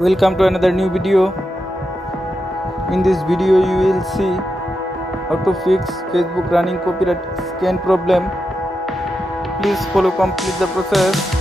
Welcome to another new video. In this video you will see how to fix Facebook running copyright scan problem. Please follow complete the process.